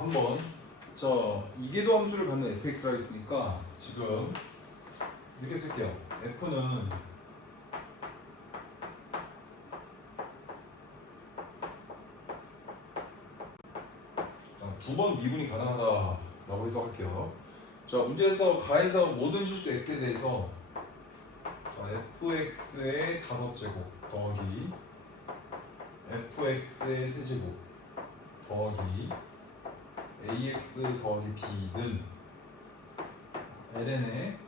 3번. 자, 이계도 함수를 갖는 fx가 있으니까 지금 이렇게 쓸게요. f는 자, 2번 미분이 가능하다라고 해석할게요. 자, 문제에서 가에서 모든 실수 x에 대해서 자, fx의 5제곱 더하기 fx의 세제곱 더하기 ax 더하기 b는 ln의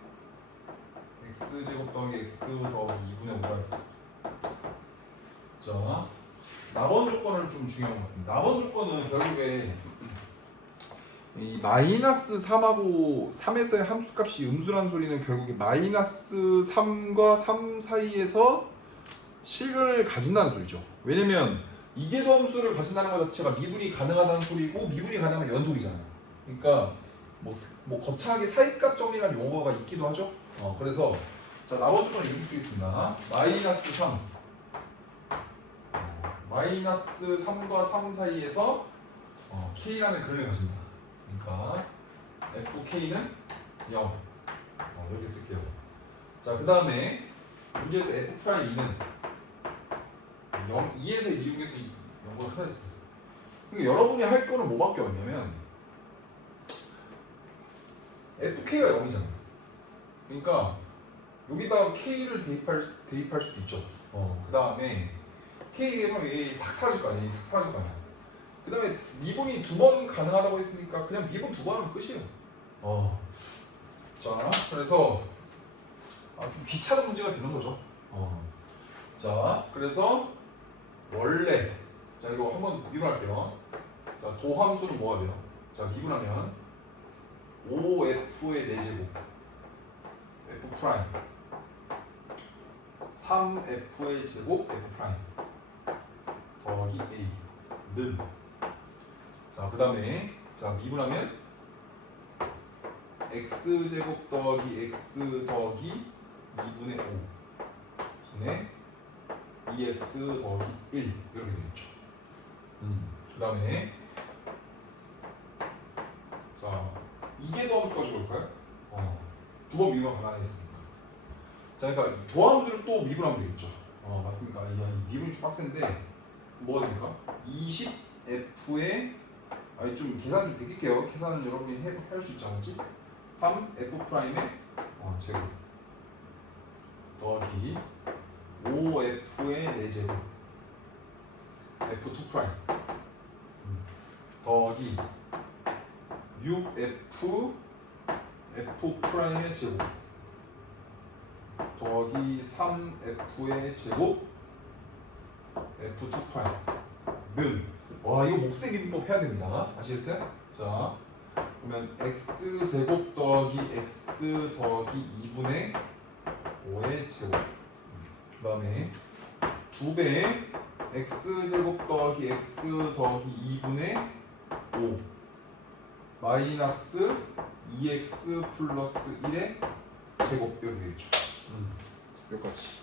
x제곱 더하기 x 더하기 2분의 5가 있어. 자, 나번 조건을 좀 중요한 것 같아요. 나번 조건은 결국에 이 마이너스 3하고 3에서의 함수값이 음수라는 소리는 결국에 마이너스 3과 3 사이에서 실근을 가진다는 소리죠. 왜냐면 이계도 함수를 가진다는 것 자체가 미분이 가능하다는 소리고, 미분이 가능하면 연속이잖아요. 그러니까 뭐 거창하게 사이값 정리라는 용어가 있기도 하죠. 그래서 자, 나머지 거는 이렇게 쓰겠습니다. 마이너스 3 마이너스 3과 3 사이에서 K라는 근을 가진다. 그러니까 FK는 0 이렇게 쓸게요. 자, 그 다음에 문제에서 F'E는 0, 2에서 미분에서 0보다 크다 했어요. 그러니까 여러분이 할 거는 뭐밖에 없냐면 FK가 0이잖아요. 그러니까 여기다가 K를 대입할 수도 있죠. 그 다음에 K 대입하면 얘 싹 사라질 거 아니에요. 싹 사라질 거 아니에요. 그 다음에 미분이 2번 가능하다고 했으니까 그냥 미분 2번 하면 끝이에요. 자, 그래서 좀 귀찮은 문제가 되는 거죠. 자, 그래서 원래 자, 이거 한번 미분할게요. 자, 도함수는 뭐가 돼요? 자, 미분하면 5f의 4제곱 f 프라임 3f의 제곱 f 프라임 더하기 a는 자, 그 다음에 자, 미분하면 x제곱 더하기 x 더하기 2분의 5 분의 2x 더하기 1 이렇게 되겠죠. 그 다음에 자, 이계도 함수 가지고 올까요? 2번 미분 가능하겠습니까? 자, 그러니까 도함수를 또 미분하면 되겠죠. 맞습니까? 이 미분이 좀 빡센데 뭐가 됩니까? 20f의 좀 계산 좀 베낄게요. 계산은 여러분이 할 수 있지 않을지? 3f 프라임의 제곱 더하기 5f의 4제곱 f2 프라임 더하기 6f f 프라임의 제곱 더하기 3f의 제곱 f2 프라임은 와, 이거 목세기 비법 해야 됩니다. 아시겠어요? 자, 그러면 x제곱 더하기 x 더하기 2분의 5의 제곱 그 다음에 2배의 x제곱 더하기 x 더하기 2분의 5 마이너스 2x 플러스 1의 제곱 이렇게 되겠죠. 여기까지.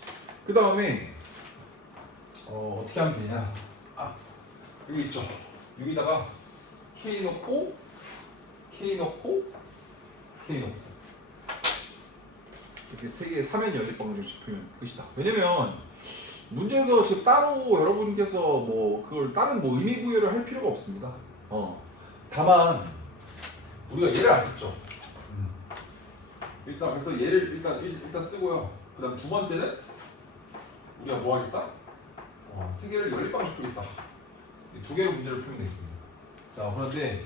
그 다음에 어떻게 하면 되냐? 여기 있죠. 여기다가 K 넣고 K 넣고 K 넣고 이렇게 세 개의 사면 연립방정식을 짚으면 끝이다. 왜냐면 문제에서 지금 따로 여러분께서 뭐 그걸 다른 뭐 의미 부여를 할 필요가 없습니다. 다만 우리가 얘를 안 썼죠. 일단 그래서 얘를 일단 쓰고요. 그다음 두 번째는 우리가 뭐 하겠다? 세 개를 연립방식 주겠다. 두 개로 문제를 풀면 되겠습니다. 자, 그런데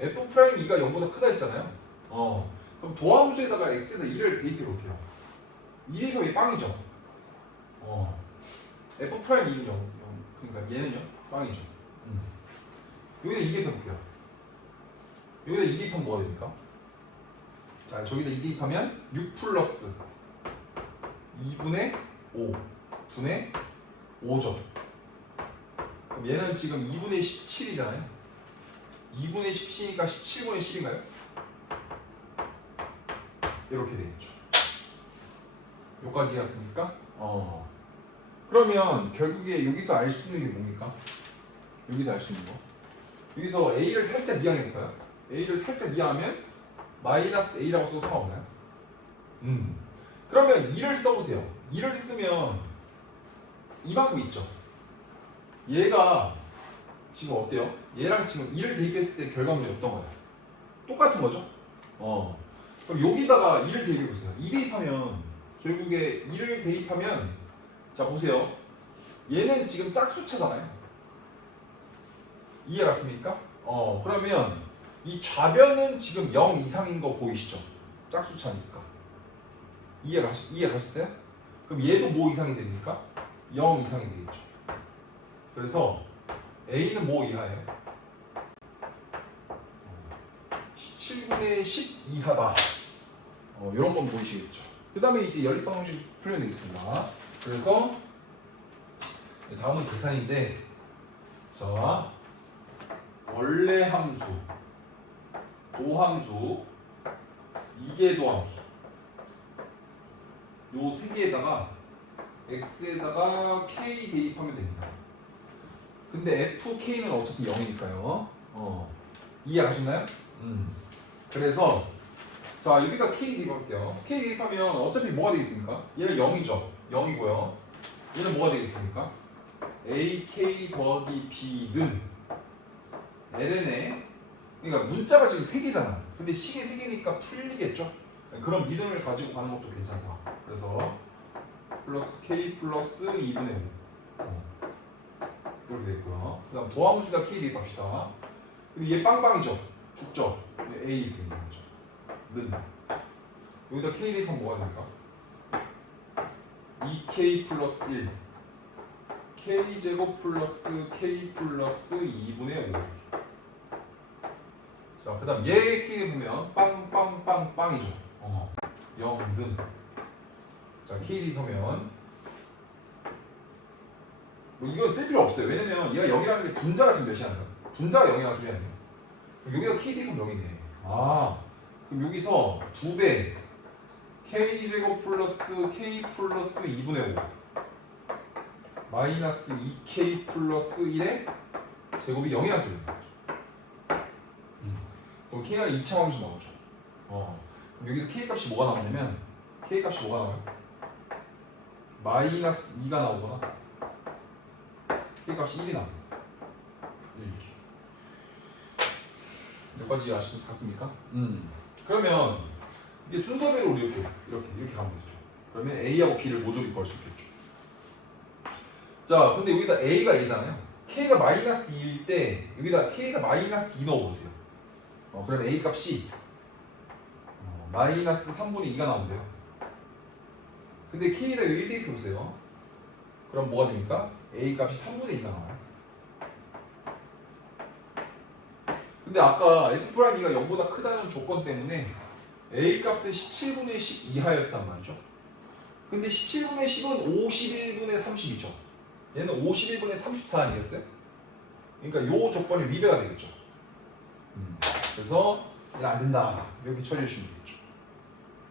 f'2가 0보다 크다 했잖아요. 그럼 도함수에다가 x에다 2를 대입해 볼게요. 2의 값이 빵이죠. f'2는 0, 그러니까 얘는요 빵이죠. 여기다 2 대입해 볼게요. 여기다 2 대입하면 뭐가 됩니까? 자, 저기다 2 대입하면 6 플러스 2분의 5 분의 5죠. 그럼 얘는 지금 2분의 17이잖아요. 2분의 17이니까 17분의 10인가요? 이렇게 되겠죠. 여기까지 왔습니까? 그러면 결국에 여기서 알 수 있는 게 뭡니까? 여기서 알 수 있는 거? 여기서 a를 살짝 이항해볼까요? a를 살짝 이항하면 마이너스 a라고 써서 상관없나요? 그러면 2를 써보세요. 2를 쓰면 이만큼 있죠. 얘가 지금 어때요? 얘랑 지금 2를 대입했을 때 결과물이 어떤 거야? 똑같은 거죠? 그럼 여기다가 2를 대입해보세요. 2 대입하면 결국에 2를 대입하면 자 보세요. 얘는 지금 짝수차잖아요. 이해 갔습니까? 그러면 이 좌변은 지금 0 이상인 거 보이시죠? 짝수차니까. 이해 가셨어요? 그럼 얘도 뭐 이상이 됩니까? 0 이상이 되겠죠. 그래서 A는 뭐 이하예요? 17분의 10 이하다. 이런 건 보이시겠죠. 그 다음에 이제 연립방정식 풀면 되겠습니다. 그래서 다음은 계산인데, 자 원래 함수, 도함수, 이계도함수 요 세 개에다가 x에다가 k 대입하면 됩니다. 근데 fk는 어차피 0이니까요. 이해하셨나요? 그래서 자 여기다 k 대입할게요. k 대입하면 어차피 뭐가 되겠습니까? 얘는 0이죠. 0이고요. 얘는 뭐가 되겠습니까? ak 더하기 b는 ln에, 그러니까 문자가 지금 3개잖아. 근데 식이 3개니까 풀리겠죠? 그런 믿음을 가지고 가는 것도 괜찮다. 그래서 플러스 k 플러스 2분의 5 이렇게 되겠고요. 그 다음 도함수에다 k 대입합시다. 근데 얘 빵빵이죠? 죽죠? a 이렇게 있는 거죠. 는 여기다 k 대입하면 뭐가 됩니까? 2k 플러스 1 k제곱 플러스 k 플러스 2분의 5. 자, 그 다음 얘 k 보면 빵빵빵빵이죠. 0는. 자, k 대입하면 뭐 이건 쓸 필요 없어요. 왜냐면 얘가 0이라는 게 분자가 지금 몇이 아니야? 분자가 0이라는 소리 아니에요. 여기가 k 대입하면 0이네. 그럼 여기서 2배 k제곱 플러스 k 플러스 2분의 5 마이너스 2k 플러스 1의 제곱이 0이라는 소리예요. 그럼 k가 2차 함수 나오죠. 그럼 여기서 k 값이 뭐가 나오냐면 k 값이 뭐가 나와요? 마이너스 2가 나오거나 k 값이 1이 나옵니다. 이렇게. 여기까지 갔습니까? 그러면 이게 순서대로 이렇게 가면 되죠. 그러면 a하고 b를 모조리 구할 수 있겠죠. 자, 근데 여기다 a가 a잖아요. k가 마이너스 2일 때 여기다 k가 마이너스 2 넣어보세요. 그러면 a 값이 마이너스 3분의 2가 나온대요. 근데 k에다 1 대입해보세요. 그럼 뭐가 됩니까? a 값이 3분의 2가 나와요. 근데 아까 f'가 0보다 크다는 조건 때문에 a 값은 17분의 10 이하였단 말이죠. 근데 17분의 10은 51분의 30이죠. 얘는 51분의 34 아니겠어요? 그러니까 요 조건이 위배가 되겠죠. 그래서 얘는 안 된다. 이렇게 처리해 주면 되겠죠.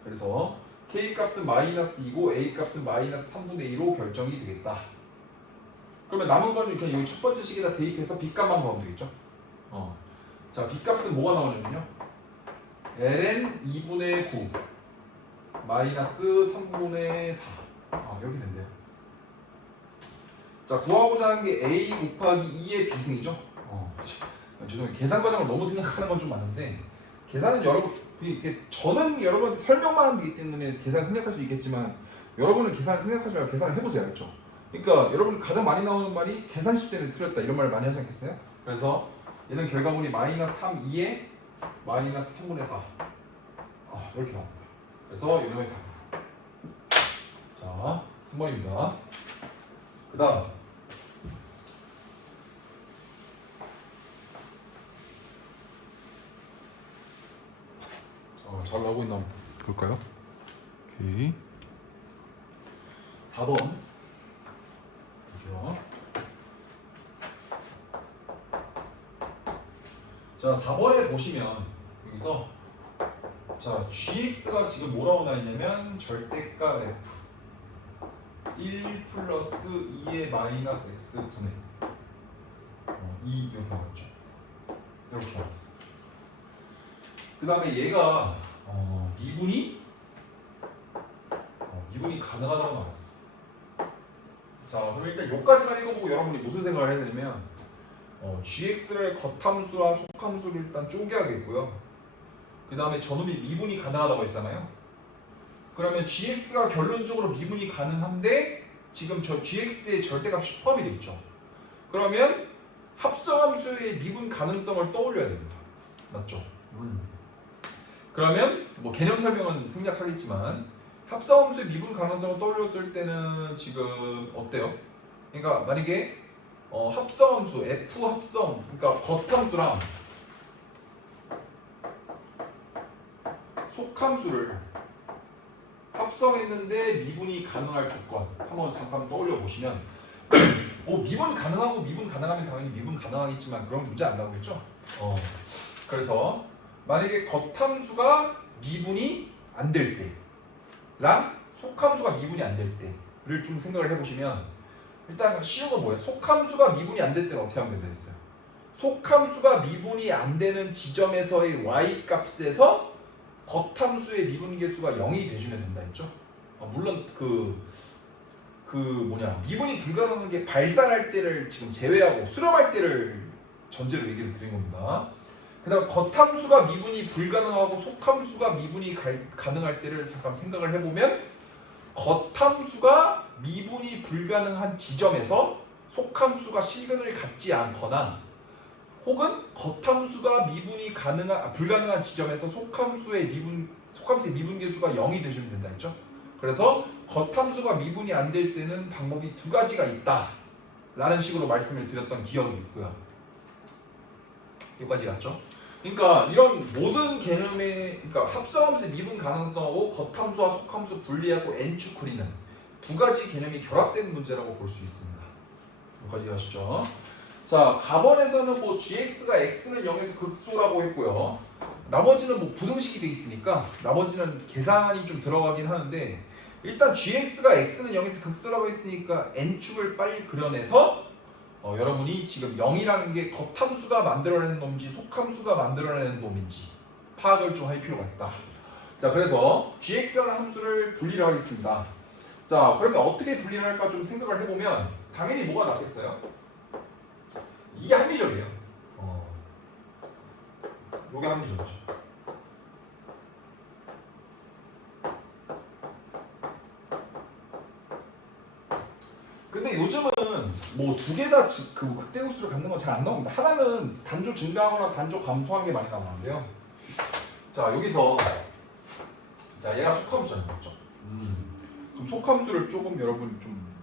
그래서 k 값은 마이너스 2고 a 값은 마이너스 3분의 2로 결정이 되겠다. 그러면 남은 건 그냥 여기 첫 번째 식에다 대입해서 b 값만 구하면 되겠죠. 자, b 값은 뭐가 나오냐면요. ln 2분의 9 마이너스 3분의 4. 이렇게 된대요. 자, 구하고자 하는 게 a 곱하기 2의 비승이죠. 죄송해요. 계산 과정을 너무 생각하는 건 좀 많은데 계산은 저는 여러분한테 설명만 하면 되기 때문에 계산을 생각할 수 있겠지만 여러분은 계산을 생각하지 말고 계산을 해보세요. 알겠죠? 그러니까 여러분 가장 많이 나오는 말이 계산 실수는 틀렸다 이런 말을 많이 하지 않겠어요? 그래서 얘는 결과물이 마이너스 3, 2에 마이너스 3분의 4 이렇게 나옵니다. 그래서 이놈의 답. 자, 3번입니다. 그 다음 잘 나오고 있나 한번 볼까요? 오케이. 4번 볼게요. 자, 4번에 보시면 여기서 자, gx가 지금 뭐라고 나있냐면 절대값 f 1 플러스 2의 마이너스 x 분의 2 이렇게 나왔죠. 이렇게 나왔어. 그 다음에 얘가 미분이 가능하다고 나왔어. 자, 그럼 일단 여기까지만 읽어보고 여러분이 무슨 생각을 해야 되냐면 gx를 겉함수와 속함수를 일단 쪼개야겠고요. 그 다음에 저놈이 미분이 가능하다고 했잖아요. 그러면 gx가 결론적으로 미분이 가능한데 지금 저 gx의 절대값이 포함이 되어 있죠. 그러면 합성함수의 미분 가능성을 떠올려야 됩니다. 맞죠? 그러면 뭐 개념 설명은 생략하겠지만 합성함수의 미분 가능성을 떠올렸을 때는 지금 어때요? 그러니까 만약에 합성함수 f 합성 그러니까 겉함수랑 속함수를 합성했는데 미분이 가능할 조건 한번 잠깐 떠올려 보시면 미분 가능하고 미분 가능하면 당연히 미분 가능하겠지만 그런 문제 안 나오겠죠? 그래서 만약에 겉함수가 미분이 안 될 때랑 속함수가 미분이 안 될 때를 좀 생각을 해보시면 일단 쉬운 건 뭐예요? 속함수가 미분이 안 될 때는 어떻게 하면 되겠어요? 속함수가 미분이 안 되는 지점에서의 y 값에서 겉함수의 미분계수가 0이 돼주면 된다 했죠? 물론 미분이 불가능한 게 발산할 때를 지금 제외하고 수렴할 때를 전제로 얘기를 드린 겁니다. 그 다음 겉함수가 미분이 불가능하고 속함수가 미분이 가능할 때를 잠깐 생각을 해보면 겉함수가 미분이 불가능한 지점에서 속함수가 실근을 갖지 않거나 혹은 겉함수가 미분이 불가능한 지점에서 속함수의 미분계수가 0이 되시면 된다 했죠. 그래서 겉함수가 미분이 안 될 때는 방법이 두 가지가 있다 라는 식으로 말씀을 드렸던 기억이 있고요. 여기까지 갔죠. 그러니까 이런 모든 개념의 그러니까 합성함수의 미분 가능성하고 겉함수와 속함수 분리하고 n축 그리는 두 가지 개념이 결합된 문제라고 볼 수 있습니다. 여기까지 가시죠. 자, 가번에서는 뭐 gx가 x는 0에서 극소라고 했고요. 나머지는 뭐 부등식이 돼 있으니까 나머지는 계산이 좀 들어가긴 하는데 일단 gx가 x는 0에서 극소라고 했으니까 n축을 빨리 그려내서 여러분이 지금 0이라는 게 겉함수가 만들어내는 놈인지 속함수가 만들어내는 놈인지 파악을 좀 할 필요가 있다. 자, 그래서 gx라는 함수를 분리를 하겠습니다. 자, 그러면 어떻게 분리를 할까 좀 생각을 해보면 당연히 뭐가 낫겠어요? 이게 합리적이에요. 이게 합리적이죠. 근데 요즘은 뭐 두 개 다 그 극대홀수를 갖는 건 잘 안 나옵니다. 하나는 단조 증가하거나 단조 감소한 게 많이 나오는데요. 자, 여기서 자 얘가 속함수잖아요, 맞죠? 그럼 속함수를 조금 여러분 좀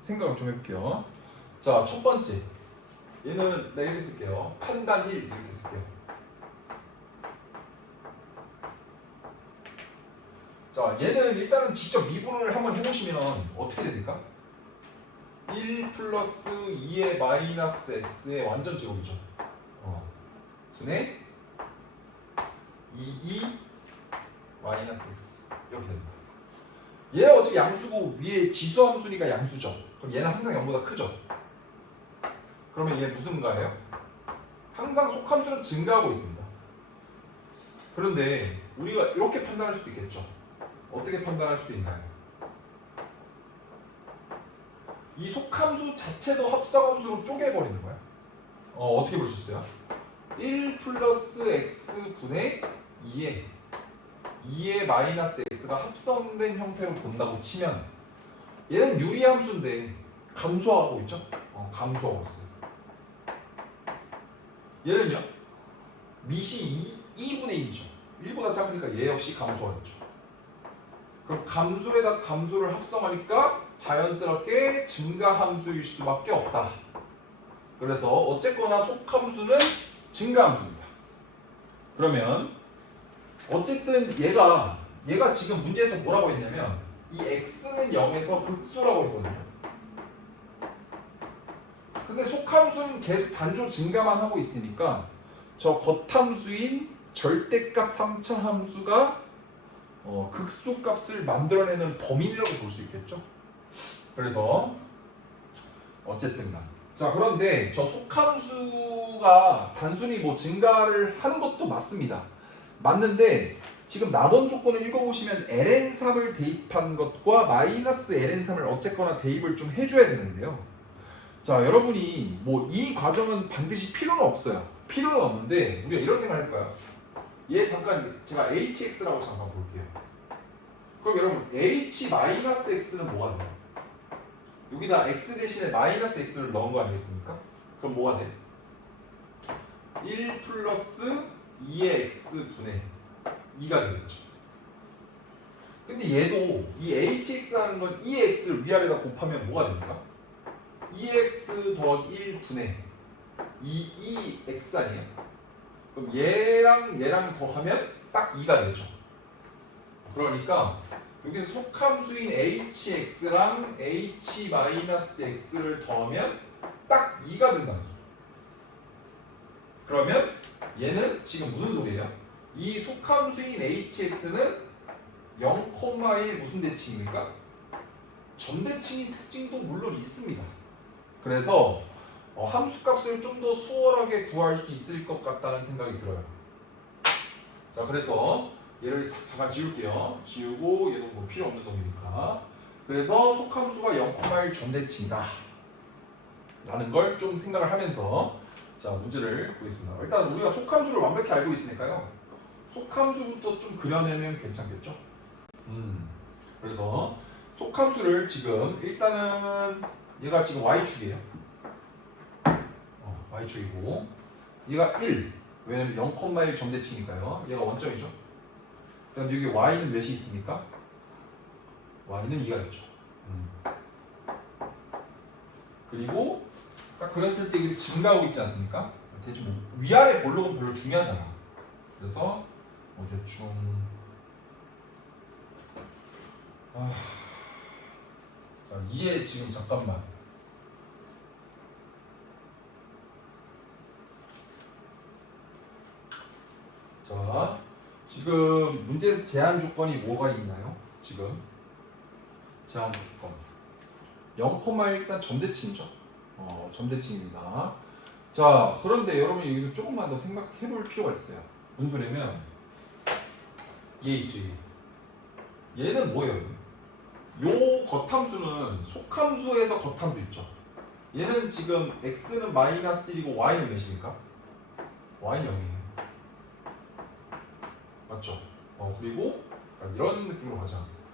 생각을 좀 해볼게요. 자, 첫 번째 얘는 내가 이렇게 쓸게요. 판단 1 이렇게 쓸게요. 자, 얘는 일단은 직접 미분을 한번 해보시면 어떻게 됩니까? 1 플러스 2의 마이너스 x의 완전 제곱이죠. 분의 2 마이너스 x 이렇게 됩니다. 얘가 어차피 양수고 위에 지수함수니까 양수죠. 그럼 얘는 항상 0보다 크죠. 그러면 얘 무슨 가예요? 항상 속함수는 증가하고 있습니다. 그런데 우리가 이렇게 판단할 수도 있겠죠. 어떻게 판단할 수도 있나요? 이 속함수 자체도 합성함수로 쪼개버리는 거야. 어떻게 볼 수 있어요? 1 플러스 x 분의 2의 마이너스 x가 합성된 형태로 본다고 치면 얘는 유리함수인데 감소하고 있죠? 감소하고 있어요. 얘는요? 밑이 2분의 1이죠. 1보다 작으니까 얘 역시 감소하겠죠. 그럼 감소에다 감소를 합성하니까 자연스럽게 증가함수일 수밖에 없다. 그래서 어쨌거나 속함수는 증가함수입니다. 그러면 어쨌든 얘가 지금 문제에서 뭐라고 했냐면 이 x는 0에서 극소라고 했거든요. 근데 속함수는 계속 단조 증가만 하고 있으니까 저 겉함수인 절대값 3차 함수가 극소값을 만들어내는 범인이라고 볼 수 있겠죠. 그래서 어쨌든 간 자, 그런데 저 속함수가 단순히 뭐 증가를 하는 것도 맞습니다. 맞는데 지금 남원 조건을 읽어보시면 ln3을 대입한 것과 마이너스 ln3을 어쨌거나 대입을 좀 해줘야 되는데요. 자, 여러분이 뭐 이 과정은 반드시 필요는 없어요. 필요는 없는데 우리가 이런 생각을 할까요? 얘 잠깐 제가 hx라고 잠깐 볼게요. 그럼 여러분 h-x는 뭐가 돼요? 여기다 x 대신에 마이너스 x를 넣은 거 아니겠습니까? 그럼 뭐가 돼? 1 플러스 2의 x분의 2가 되겠죠. 근데 얘도 이 hx라는 건 2x를 위아래다 곱하면 뭐가 됩니까? 2x 더하기 1분의 2x 아니에요? 그럼 얘랑 더하면 딱 2가 되죠. 그러니까 여기서 속함수인 hx랑 h-x를 더하면 딱 2가 된다는 소리. 그러면 얘는 지금 무슨 소리예요? 이 속함수인 hx는 0,1 무슨 대칭입니까? 점대칭인 특징도 물론 있습니다. 그래서 함수값을 좀 더 수월하게 구할 수 있을 것 같다는 생각이 들어요. 자, 그래서 얘를 잠깐 지울게요. 지우고 얘도 뭐 필요 없는 놈이니까. 그래서 속함수가 0,1 점대칭이다 라는 걸 좀 생각을 하면서 자, 문제를 보겠습니다. 일단 우리가 속함수를 완벽히 알고 있으니까요. 속함수부터 좀 그려내면 괜찮겠죠? 그래서 속함수를 지금 일단은 얘가 지금 y축이에요. y축이고 얘가 1. 왜냐면 0,1 점대칭이니까요. 얘가 원점이죠. 그럼 여기 y는 몇이 있습니까? y는 2가 있죠. 그리고 딱 그랬을 때 이게 증가하고 있지 않습니까? 대충 뭐 위아래 볼록은 별로 중요하잖아. 그래서 뭐 대충 자, 2에 지금 잠깐만 자, 지금 문제에서 제한 조건이 뭐가 있나요? 지금 제한 조건 0, 일단 점대칭이죠. 점대칭입니다. 자, 그런데 여러분이 여기서 조금만 더 생각해 볼 필요가 있어요. 무슨 소리냐면 얘 있지. 얘는 뭐예요? 요 겉함수는 속함수에서 겉함수 있죠. 얘는 지금 x는 마이너스 1이고 y는 몇입니까? y는 0이에요. 맞죠? 그리고 이런 느낌으로 가지 않았어요.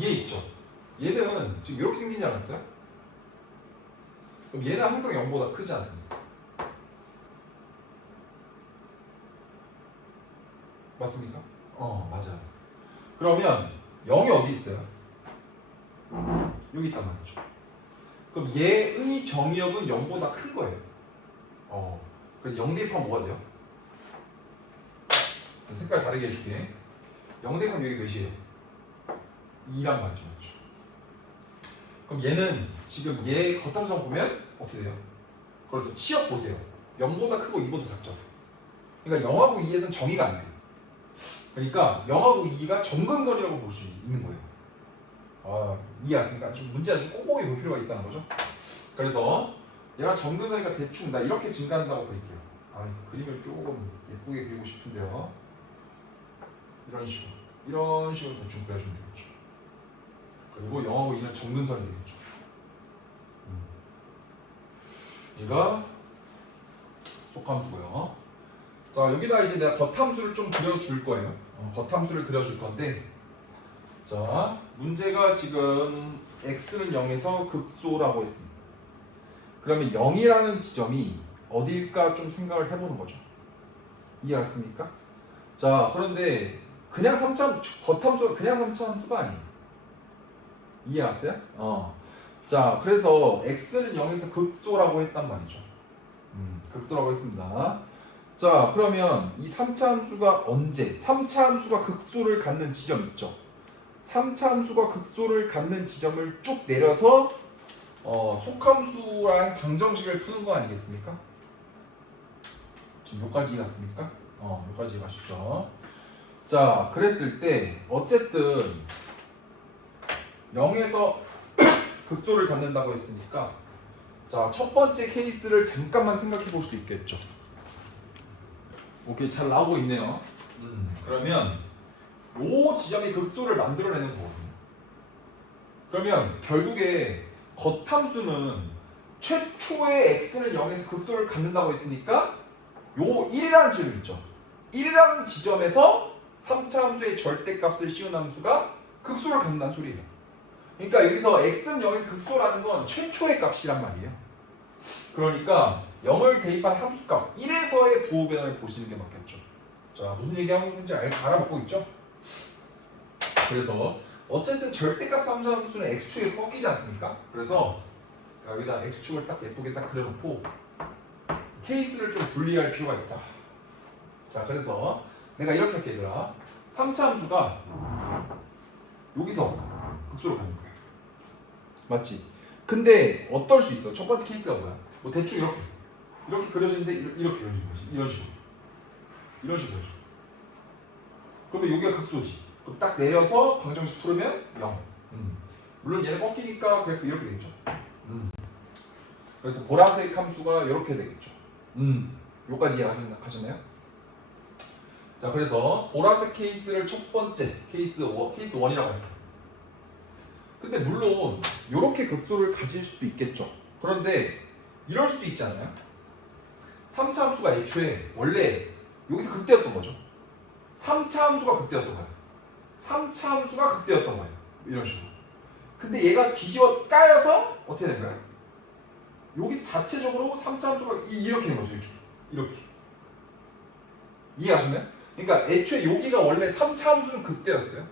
얘 있죠? 얘는 지금 이렇게 생기지 않았어요? 그럼 얘는 항상 0보다 크지 않습니까? 맞습니까? 맞아요. 그러면 0이 어디 있어요? 여기 있단 말이죠. 그럼 얘의 정의역은 0보다 큰 거예요. 그래서 0 대입하면 뭐가 돼요? 색깔 다르게 해줄게. 0 대입하면 여기 몇이에요? 2란 말이죠. 맞죠? 그럼 얘는 지금 얘 겉함수만 보면 어떻게 돼요? 그렇죠. 치역 보세요. 0보다 크고 2보다 작죠. 그러니까 0하고 2에서는 정의가 안 돼요. 그러니까 0하고 2가 점근선이라고 볼 수 있는 거예요. 이해 왔습니까? 좀 문제가 좀 꼼꼼히 볼 필요가 있다는 거죠. 그래서 얘가 점근선이니까 대충 나 이렇게 증가한다고 그릴게요. 그 그림을 조금 예쁘게 그리고 싶은데요. 이런 식으로 대충 그려주면 되겠죠. 그리고 0하고 2는 점근선이 되겠죠. 얘가 속함수고요. 자, 여기다 이제 내가 겉함수를 좀 그려줄 거예요. 겉함수를 그려줄 건데, 자, 문제가 지금 x는 0에서 극소라고 했습니다. 그러면 0이라는 지점이 어딜까 좀 생각을 해보는 거죠. 이해갔습니까? 자, 그런데 그냥 3차 겉함수가 그냥 3차 함수가 아니에요. 이해갔어요? 자, 그래서 x는 0에서 극소라고 했단 말이죠. 극소라고 했습니다. 자, 그러면 이 3차 함수가 언제 3차 함수가 극소를 갖는 지점 있죠. 3차 함수가 극소를 갖는 지점을 쭉 내려서 속함수랑 방정식을 푸는 거 아니겠습니까? 지금 여기까지 갔습니까? 여기까지 가시죠. 자, 그랬을 때 어쨌든 0에서 극소를 갖는다고 했으니까 자, 첫 번째 케이스를 잠깐만 생각해 볼 수 있겠죠. 오케이, 잘 나오고 있네요. 그러면 요 지점이 극소를 만들어내는 거거든요. 그러면 결국에 겉함수는 최초의 x는 0에서 극소를 갖는다고 했으니까 요 1이라는 지점 있죠. 1이라는 지점에서 3차 함수의 절대값을 씌운 함수가 극소를 갖는다는 소리예요. 그러니까 여기서 x는 0에서 극소라는 건 최초의 값이란 말이에요. 그러니까 0을 대입한 함수값 1에서의 부호변을 보시는 게 맞겠죠. 자, 무슨 얘기하고 있는지 알아먹고 있죠? 그래서 어쨌든 절대값 함수는 x축에 섞이지 않습니까? 그래서 여기다 x축을 딱 예쁘게 딱 그려놓고 케이스를 좀 분리할 필요가 있다. 자, 그래서 내가 이렇게 할게 얘들아. 3차 함수가 여기서 극소로 가는 거야. 맞지? 근데 어떨 수 있어? 첫 번째 케이스가 뭐야? 뭐 대충 이렇게 그려지는데 이렇게 그려지는 거지. 이런 식으로 그려져. 그러면 여기가 극소지. 그럼 딱 내려서 방정식 풀으면 0. 물론 얘는 꺾이니까 그래프 이렇게 되겠죠. 그래서 보라색 함수가 이렇게 되겠죠. 요까지 이해하셨나요? 자, 그래서 보라색 케이스를 첫 번째 케이스 1이라고 할게요. 근데 물론 이렇게 극소를 가질 수도 있겠죠. 그런데 이럴 수도 있지 않나요? 3차 함수가 애초에 원래 여기서 극대였던 거죠. 3차 함수가 극대였던 거예요. 3차 함수가 극대였던 거예요. 이런 식으로. 근데 얘가 뒤집어 까여서 어떻게 된 거야? 여기서 자체적으로 3차 함수가 이렇게 된 거죠. 이렇게. 이해하셨나요? 그러니까 애초에 여기가 원래 3차 함수는 극대였어요.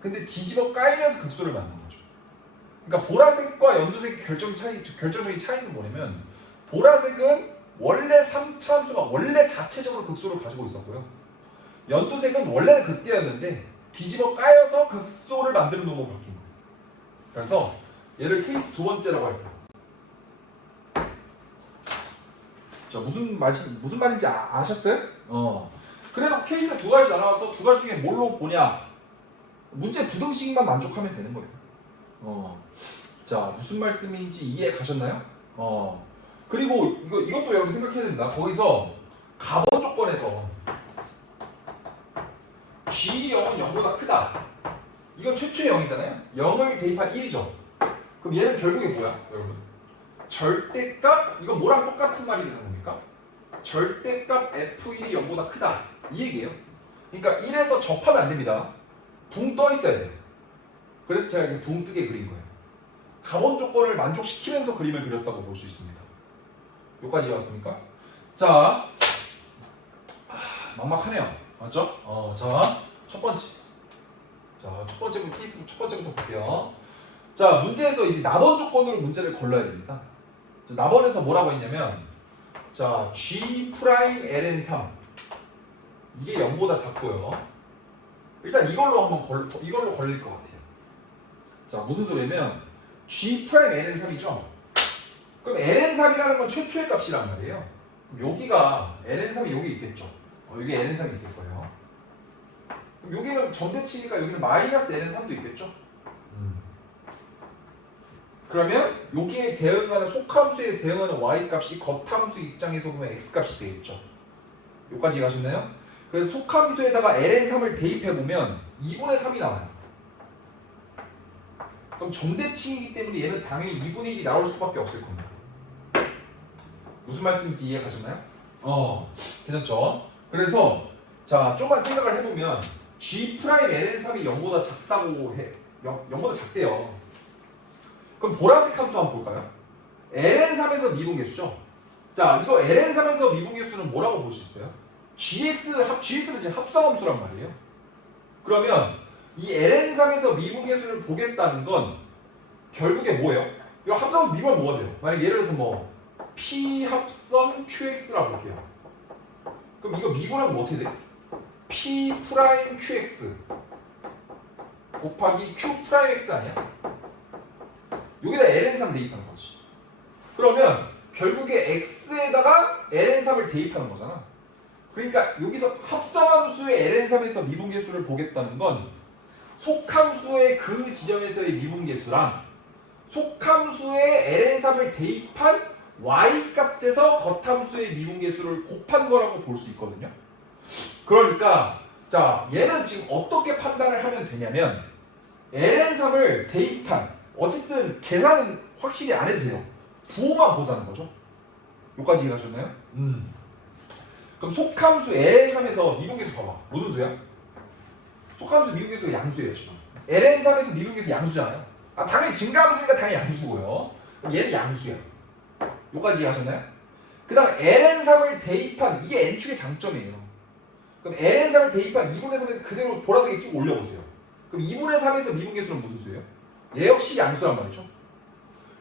근데 뒤집어 까이면서 극소를 만든 거죠. 그러니까 보라색과 연두색의 결정적인 차이는 뭐냐면 보라색은 원래 3차 함수가 원래 자체적으로 극소를 가지고 있었고요. 연두색은 원래는 극대였는데 뒤집어 까여서 극소를 만드는 놈으로 바뀐 거예요. 그래서 얘를 케이스 두 번째라고 할게요. 자, 무슨 말인지 아셨어요? 그래도 케이스가 두 가지 나눠서 두 가지 중에 뭘로 보냐? 문제 부등식만 만족하면 되는 거예요. 자, 무슨 말씀인지 이해 가셨나요? 그리고 이것도 여러분 생각해야 됩니다. 거기서 가번 조건에서 G0은 0보다 크다. 이건 최초의 0이잖아요. 0을 대입한 1이죠. 그럼 얘는 결국에 뭐야, 여러분? 절대값, 이거 뭐랑 똑같은 말이라는 겁니까? 절대값 F1이 0보다 크다. 이 얘기예요. 그러니까 1에서 접하면 안 됩니다. 붕 떠 있어야 돼요. 그래서 제가 이렇게 붕 뜨게 그린 거예요. 가본 조건을 만족시키면서 그림을 그렸다고 볼 수 있습니다. 여기까지 왔습니까? 자, 막막하네요. 맞죠? 자, 첫 번째 케이스 첫 번째부터 볼게요. 자, 문제에서 이제 나번 조건으로 문제를 걸러야 됩니다. 자, 나번에서 뭐라고 했냐면, 자, G 프라임 ln3 이게 0보다 작고요. 일단 이걸로 걸릴 것 같아요. 자, 무슨 소리냐면 G 프라임 ln3이죠. 그럼 ln3이라는 건 최초의 값이란 말이에요. 그럼 여기가 ln3이 여기 있겠죠. 여기 ln3이 있을 거예요. 그럼 여기는 전대치니까 여기는 마이너스 ln3도 있겠죠. 그러면 여기에 대응하는 속함수에 대응하는 y값이 겉함수 입장에서 보면 x값이 되겠죠. 여기까지 가셨나요? 그래서 속함수에다가 ln3을 대입해보면 2분의 3이 나와요. 그럼 정대칭이기 때문에 얘는 당연히 2분의 1이 나올 수밖에 없을 겁니다. 무슨 말씀인지 이해 가셨나요? 괜찮죠? 그래서 자, 좀만 생각을 해보면 G 프라임 ln3이 0보다 작다고 해. 0보다 작대요. 그럼 보라색 함수 한번 볼까요? ln3에서 미분계수죠? 자, 이거 ln3에서 미분계수는 뭐라고 볼 수 있어요? GX는 이제 합성함수란 말이에요. 그러면 이 ln3에서 미분계수를 보겠다는 건 결국에 뭐예요? 이거 합성함수 미분하면 뭐가 돼요? 만약 예를 들어서 뭐 P 합성 QX라고 볼게요. 그럼 이거 미분하면 뭐 어떻게 돼? P 프라임 QX 곱하기 Q 프라임 X 아니야? 여기다 ln3 대입하는 거지. 그러면 결국에 x에다가 ln3을 대입하는 거잖아. 그러니까 여기서 합성함수의 ln3에서 미분계수를 보겠다는 건 속함수의 그 지점에서의 미분계수랑 속함수에 ln3을 대입한 y 값에서 겉함수의 미분계수를 곱한 거라고 볼 수 있거든요. 그러니까 자 얘는 지금 어떻게 판단을 하면 되냐면 ln3을 대입한 어쨌든 계산은 확실히 안 해도 돼요. 부호만 보자는 거죠. 여기까지 이해하셨나요? 그럼 속함수 ln3에서 미분계수 봐봐. 무슨 수야? 속함수 미분계수가 양수예요 지금. ln3에서 미분계수 양수잖아요. 아 당연히 증가함수니까 당연히 양수고요. 그럼 얘는 양수야. 여기까지 이해하셨나요? 그 다음 ln3을 대입한 이게 n축의 장점이에요. 그럼 ln3을 대입한 2분의 3에서 그대로 보라색에 쭉 올려보세요. 그럼 2분의 3에서 미분계수는 무슨 수예요? 얘 역시 양수란 말이죠.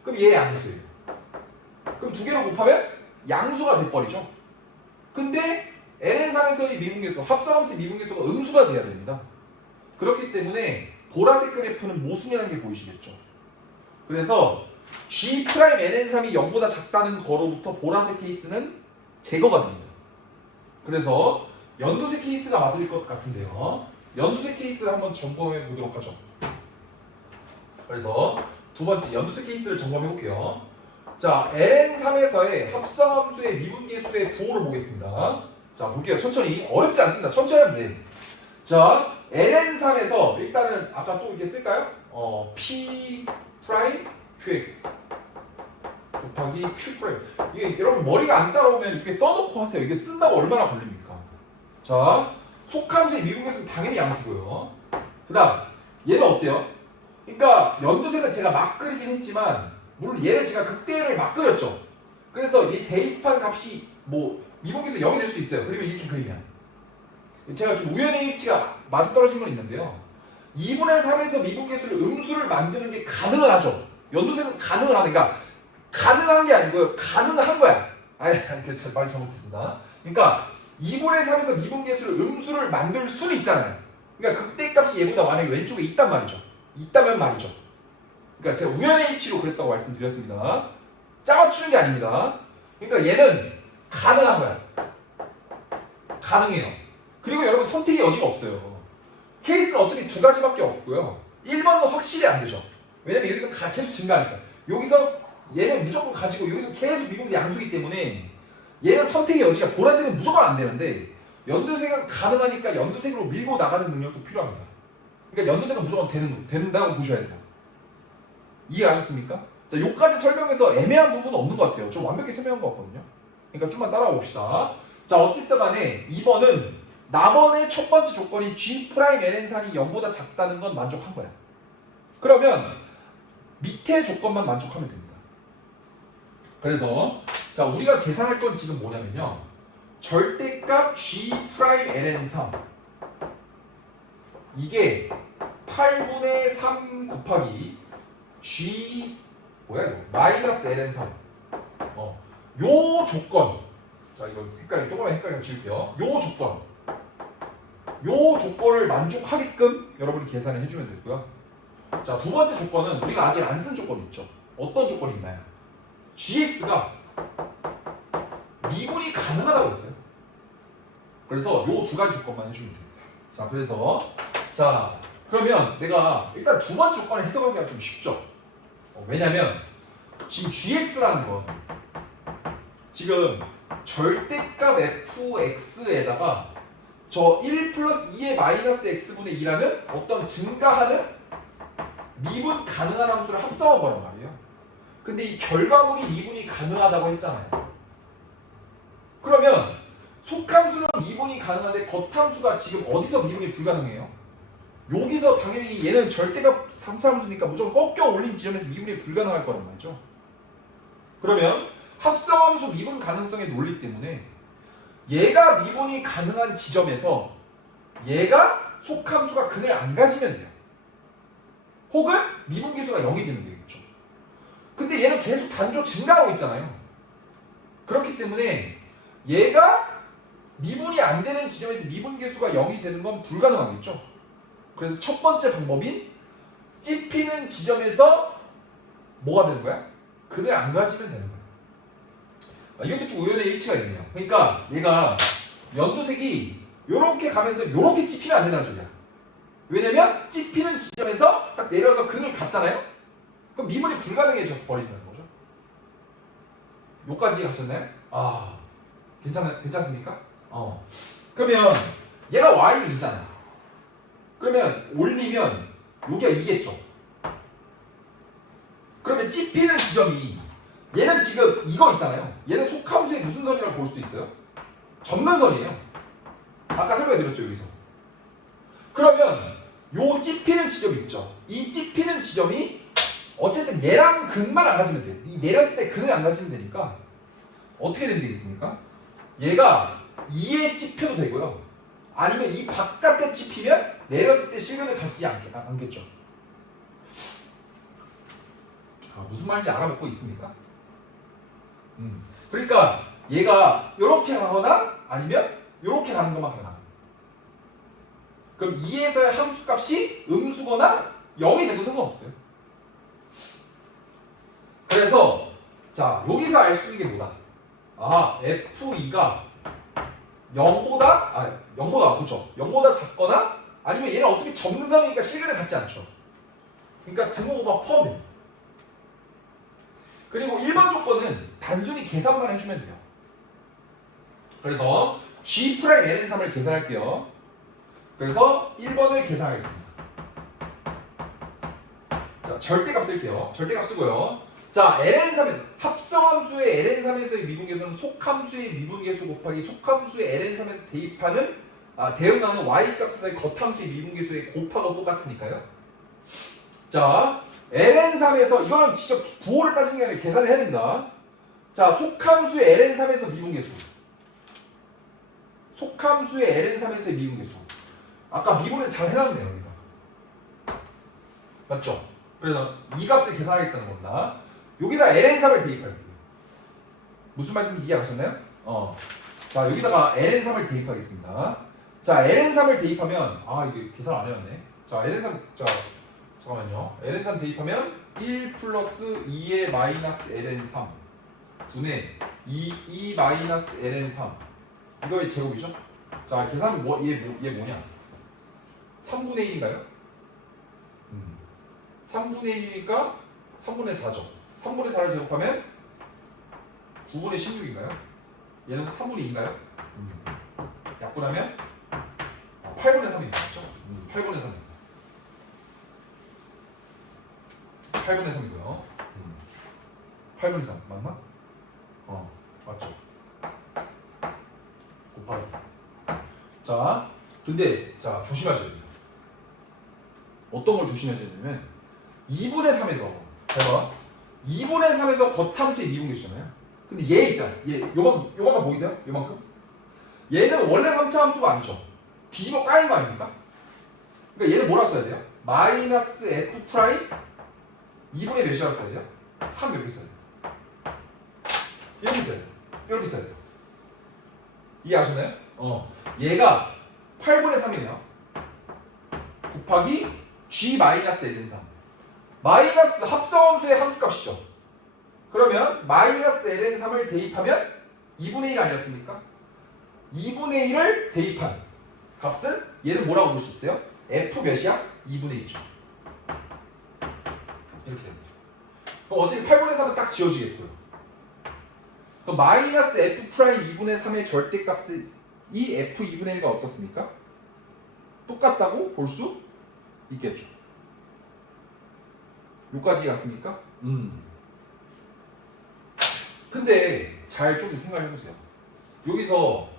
그럼 얘 양수예요. 그럼 두 개로 곱하면 양수가 돼버리죠. 근데 ln3에서의 미분계수, 합성함수의 미분계수가 음수가 돼야 됩니다. 그렇기 때문에 보라색 그래프는 모순이라는 게 보이시겠죠. 그래서 G' ln3이 0보다 작다는 거로부터 보라색 케이스는 제거가 됩니다. 그래서 연두색 케이스가 맞을 것 같은데요. 연두색 케이스를 한번 점검해 보도록 하죠. 그래서 두 번째 연두색 케이스를 점검해 볼게요. 자, ln3에서의 합성함수의 미분계수의 부호를 보겠습니다. 자, 볼게요. 천천히. 어렵지 않습니다. 천천히 하면 돼. 자, ln3에서 일단은 아까 또 이렇게 쓸까요? p 프라임 qx 곱하기 q 프라임. 이게 여러분 머리가 안 따라오면 이렇게 써놓고 하세요. 이게 쓴다고 얼마나 걸립니까? 자, 속함수의 미분계수는 당연히 양수고요. 그 다음 얘는 어때요? 그러니까 연두색은 제가 막 그리긴 했지만 물론 얘를 제가 극대를 막 그렸죠. 그래서 이 대입한 값이 뭐 미분계수 0이 될 수 있어요. 그러면 이렇게 그리면 제가 좀 우연의 일치가 맞아떨어진 건 있는데요. 2분의 3에서 미분계수를 음수를 만드는 게 가능은 하죠. 연두색은 가능은 하니까 가능한 게 아니고요. 가능한 거야. 아니, 말 잘못했습니다. 그러니까 2분의 3에서 미분계수를 음수를 만들 수는 있잖아요. 그러니까 극대값이 얘보다 만약에 왼쪽에 있단 말이죠. 있다면 말이죠. 그러니까 제가 우연의 일치로 그랬다고 말씀드렸습니다. 짜맞추는 게 아닙니다. 그러니까 얘는 가능한 거야. 가능해요. 그리고 여러분 선택의 여지가 없어요. 케이스는 어차피 두 가지밖에 없고요. 1번은 확실히 안 되죠. 왜냐면 여기서 계속 증가하니까. 여기서 얘는 무조건 가지고 여기서 계속 미분계 양수이기 때문에 얘는 선택의 여지가 보라색은 무조건 안 되는데 연두색은 가능하니까 연두색으로 밀고 나가는 능력도 필요합니다. 그러니까 연두색은 무조건 된다고 보셔야 돼요. 이해하셨습니까? 자, 여기까지 설명해서 애매한 부분은 없는 것 같아요. 좀 완벽히 설명한 것 같거든요. 그러니까 좀만 따라와 봅시다. 자, 어쨌든 간에 2번은 나번의 첫 번째 조건이 G' ln3이 0보다 작다는 건 만족한 거야. 그러면 밑에 조건만 만족하면 됩니다. 그래서 자, 우리가 계산할 건 지금 뭐냐면요. 절대값 G' ln3 이게 8분의 3 곱하기 G 뭐야 이거? 마이너스 ln3 요 조건. 자, 이거 색깔이 조금만 헷갈리면 지울게요. 요 조건을 만족하게끔 여러분이 계산을 해주면 되고요. 자, 두 번째 조건은 우리가 아직 안 쓴 조건이 있죠. 어떤 조건이 있나요? gx가 미분이 가능하다고 했어요. 그래서 요 두 가지 조건만 해주면 됩니다. 자, 그래서 자, 그러면 내가 일단 두 번째 조건을 해석하기가 좀 쉽죠. 왜냐면 지금 gx라는 건 지금 절대값 fx에다가 저 1 플러스 2의 마이너스 x분의 2라는 어떤 증가하는 미분 가능한 함수를 합성한 거란 말이에요. 근데 이 결과물이 미분이 가능하다고 했잖아요. 그러면 속함수는 미분이 가능한데 겉함수가 지금 어디서 미분이 불가능해요? 여기서 당연히 얘는 절대값 3차함수니까 무조건 꺾여 올린 지점에서 미분이 불가능할 거란 말이죠. 그러면 합성함수 미분 가능성의 논리 때문에 얘가 미분이 가능한 지점에서 얘가 속함수가 근을 안 가지면 돼요. 혹은 미분계수가 0이 되면 되겠죠. 근데 얘는 계속 단조 증가하고 있잖아요. 그렇기 때문에 얘가 미분이 안 되는 지점에서 미분계수가 0이 되는 건 불가능하겠죠. 그래서 첫 번째 방법인 찝히는 지점에서 뭐가 되는 거야? 근을 안 가지면 되는 거야. 이것도 좀 우연의 일치가 있네요. 그러니까 얘가 연두색이 요렇게 가면서 요렇게 찝히면 안 된다는 소리야. 왜냐면 찝히는 지점에서 딱 내려서 근을 갖잖아요. 그럼 그럼 미분이 불가능해져 버린다는 거죠. 요까지 가셨나요? 아, 괜찮습니까? 그러면 얘가 y는 2잖아. 그러면 올리면 여기가 2겠죠. 그러면 찝히는 지점이 얘는 지금 이거 있잖아요. 얘는 속함수의 무슨 선이라고 볼 수도 있어요? 접는선이에요. 아까 설명드렸죠 여기서. 그러면 요 찝히는 지점 있죠. 이 찝히는 지점이 어쨌든 얘랑 근만 안 가지면 돼. 이 내렸을 때 근을 안 가지면 되니까 어떻게 되면 되겠습니까? 얘가 2에 찝혀도 되고요. 아니면 이 바깥에 찝히면 내렸을 때 실근을 가지지 않겠죠. 무슨 말인지 알아먹고 있습니까? 그러니까 얘가 이렇게 가거나 아니면 이렇게 가는 것만 가능하다. 그럼 2에서의 함수값이 음수거나 0이 돼도 상관없어요. 그래서 자 여기서 알 수 있는 게 뭐다? F2가 0보다 그렇죠. 0보다 작거나 아니면 얘는 어차피 점선이니까 실근을 갖지 않죠. 그러니까 등호가 포함돼요. 그리고 1번 조건은 단순히 계산만 해주면 돼요. 그래서 G'Ln3을 계산할게요. 그래서 1번을 계산하겠습니다. 자, 절대값 쓸게요. 절대값 쓰고요. 자, Ln3에서 합성함수의 Ln3에서의 미분계수는 속함수의 미분계수 곱하기 속함수의 Ln3에서 대응하는 y값에서의 겉함수의 미분계수의 곱하고 똑같으니까요. 자, Ln3에서 이거는 직접 부호를 따지는 게 아니라 계산을 해야 된다. 자, 속함수의 Ln3에서 미분계수. 속함수의 Ln3에서의 미분계수. 아까 미분을 잘 해놨네요, 여기다. 맞죠? 그래서 이 값을 계산하겠다는 겁니다. 여기다 Ln3을 대입할게요. 무슨 말씀인지 이해하셨나요? 자, 여기다가 Ln3을 대입하겠습니다. 자, Ln3을 대입하면 이게 계산 안 해왔네. 자, Ln3 잠깐만요. Ln3 대입하면 1 플러스 2의 마이너스 Ln3 분의 2 마이너스 Ln3 이거의 제곱이죠? 자, 계산은 얘 뭐냐? 3분의 1인가요? 3분의 1이니까 3분의 4죠. 3분의 4를 제곱하면 9분의 16인가요? 얘는 3분의 2인가요? 약분하면 8분의 3이 맞죠? 8분의 3입니다. 8분의 3이고요. 8분의 3 맞나? 맞죠. 곱하기. 자, 근데 자 조심하셔야 돼요. 어떤 걸 조심하셔야 되냐면 2분의 3에서 봐봐. 2분의 3에서 겉함수의 미분계수잖아요. 근데 얘 있잖아요. 얘 요만큼 보이세요? 요만큼? 얘는 원래 3차 함수가 아니죠. 뒤집어 까인 거 아닙니까? 그러니까 얘는 뭐라 써야 돼요? 마이너스 F 프라임 2분의 몇이라고 써야 돼요? 3 이렇게 써야 돼요. 이렇게 써야 돼요. 이렇게 써야 돼요. 이해하셨나요? 얘가 8분의 3이네요. 곱하기 G 마이너스 Ln3. 마이너스 합성함수의 함수값이죠. 그러면 마이너스 Ln3을 대입하면 2분의 1 아니었습니까? 2분의 1을 대입한 값은 얘는 뭐라고 볼 수 있어요? F 몇이야? 2분의 1이죠. 이렇게 됩니다. 그럼 어차피 8분의 3은 딱 지워지겠고요. 그럼 마이너스 F 프라임 2분의 3의 절대값이 이 F 2분의 1과 어떻습니까? 똑같다고 볼 수 있겠죠. 여기까지 갔습니까? 근데 잘 좀 생각해 보세요. 여기서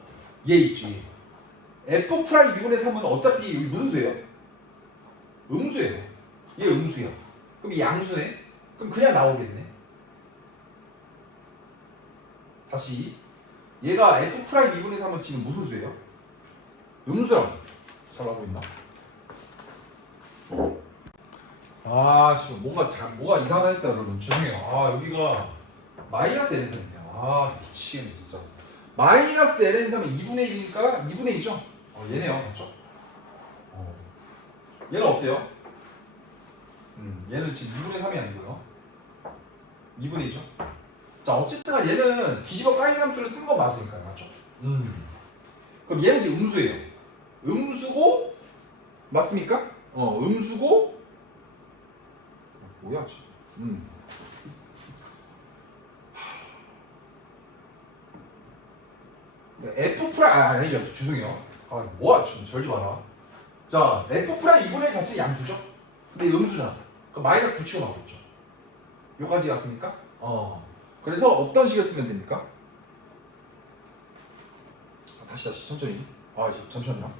얘 있지. F 프라임 2분의 3은 어차피 여기 무슨 수예요? 음수예요. 얘 음수야. 그럼 이 양수네? 그럼 그냥 나오겠네. 다시 얘가 F 프라임 2분의 3은 지금 무슨 수예요? 음수라고. 잘 알고 있나? 지금 뭐가 이상하니까 여러분 죄송해요. 여기가 마이너스 Ln3이네요. 미치겠네 진짜. 마이너스 Ln3은 2분의 1이니까 2분의 2죠? 얘네요. 맞죠? 얘는 어때요? 얘는 지금 2분의 3이 아니고요. 2분의 2죠? 자, 어쨌든 얘는 뒤집어 까인 함수를 쓴 거 맞으니까요. 맞죠? 그럼 얘는 지금 음수예요. 음수고 맞습니까? 음수고 뭐야 지금? F 프라임 아니죠. 죄송해요. 뭐야 지금 절지 마라. 자 F 프라임 2분의 1 자체 양수죠. 근데 음수잖아. 그 마이너스 붙이고 나오겠죠. 요까지 갔습니까? 그래서 어떤 식을 쓰면 됩니까? 다시 천천히. 잠시만요.